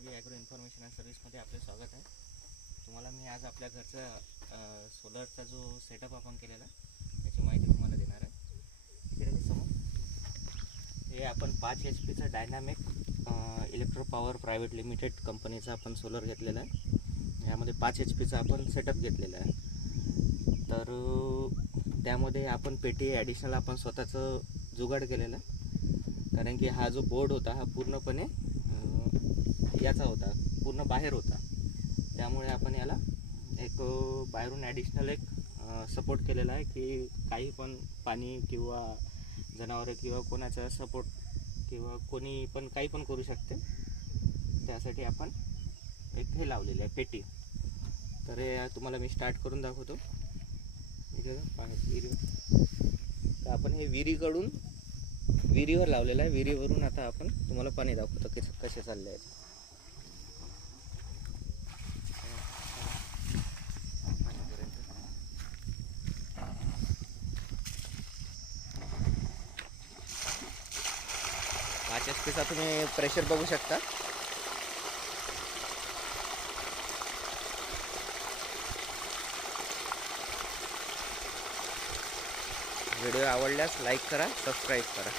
K B Agro Information and सर्व्हिसमध्ये आपले स्वागत आहे. तुम्हाला मी आज आपल्या घरचा सोलरचा जो सेटअप आपण केलेला त्याची माहिती तुम्हाला देणार आहे. इकडे समोर हे आपण 5 HP dynamic electro power private limited कंपनीचा आपण सोलर घेतलेला आहे. यामध्ये 5 HP आपण सेटअप घेतलेला आहे. तर त्यामध्ये आपण पेटी ॲडिशनल आपण स्वतःचं जुगाड केलेला, कारण की हा जो बोर्ड होता हा पूर्णपणे याचा होता, पूर्ण बाहेर होता. त्यामुळे आपण याला एक बाहेरून ॲडिशनल एक सपोर्ट केलेला आहे की काही पण पाणी किंवा जनावरं किंवा कोणाचा सपोर्ट किंवा कोणी पण काही पण करू शकते, त्यासाठी आपण एक हे लावलेलं आहे पेटी. तर हे तुम्हाला मी स्टार्ट करून दाखवतो. तर आपण हे विहिरीवर लावलेलं आहे. विहिरीवरून आता आपण तुम्हाला पाणी दाखवतो कसे चालले आहे. 5 HP तुम्ही प्रेशर बघू शकता. व्हिडिओ आवडल्यास लाईक करा, सबस्क्राईब करा.